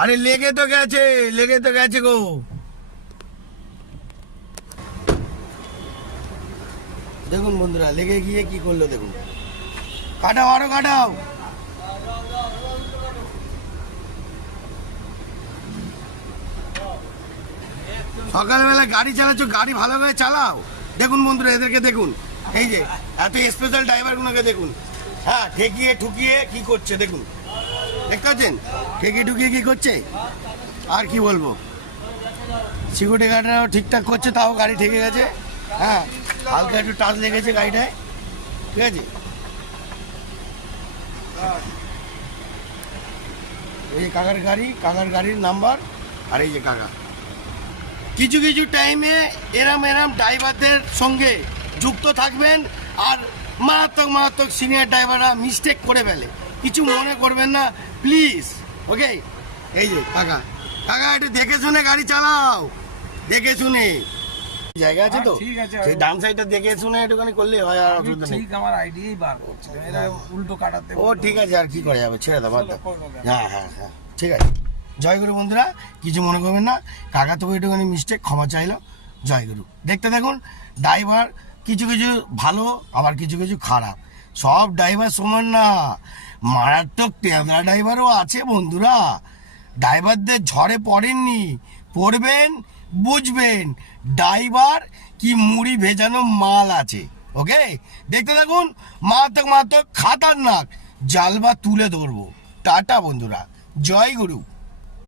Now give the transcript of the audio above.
আরে লেগে তো গেছে গো। দেখুন বন্ধুরা, লেগে গিয়ে কি করলো দেখুন। কাটাও, আরো কাটাও। সকালবেলা গাড়ি চালাচ্ছ, গাড়ি ভালো করে চালাও। দেখুন বন্ধুরা, এদেরকে দেখুন, এই যে এত স্পেশাল ড্রাইভার গুলোকে দেখুন। হ্যাঁ, ঠেকিয়ে ঠুকিয়ে কি করছে দেখুন, দেখতে পাচ্ছেন ঠেকিয়ে ঠুকিয়ে কি করছে। আর কি বলবো, সিকিউরিটি গার্ডরাও ঠিকঠাক করছে, তাও গাড়ি ঠেকে গেছে। হ্যাঁ, হালকা একটু টাচ লেগেছে গাড়িটায়, ঠিক আছে। এই যে কাকার গাড়ির নাম্বার, আর এই যে কাকা। কিছু কিছু টাইমে এরম ড্রাইভারদের সঙ্গে যুক্ত থাকবেন, আর মারাত্মক সিনিয়র ড্রাইভাররা মিস্টেক করে ফেলে, কিছু মনে করবেন না প্লিজ, ওকে। এই যে কাকা একটু দেখে শুনে গাড়ি চালাও, দেখে শুনে। জায়গা আছে তো, ঠিক আছে, সেই ডান সাইডটা দেখে শুনে একটুখানি করলে হয়, আর অসুবিধা নেই। ঠিক আমার আইডিয়াই বার করছে, এরা উল্টো কাটাতে। ও ঠিক আছে, আর কি করা যাবে, ছেড়ে দাও, বাদ দাও। হ্যাঁ ঠিক আছে। জয়গুরু বন্ধুরা, কিছু মনে করবেন না, কাকা তো একটুখানি মিস্টেক, ক্ষমা চাইলো। জয়গুরু। দেখতে দেখুন, ড্রাইভার কিছু কিছু ভালো, আবার কিছু কিছু খারাপ। সব ড্রাইভার সমান না, মারাত্মক তেজলা ড্রাইভারও আছে বন্ধুরা। ড্রাইভারদের ঝড়ে পড়েননি, পড়বেন, বুঝবেন ড্রাইভার কি মুড়ি ভেজানো মাল আছে, ওকে। দেখতে থাকুন, মারাত্মক খাতারনাক জালবা তুলে ধরবো। টাটা বন্ধুরা, জয় গুরু।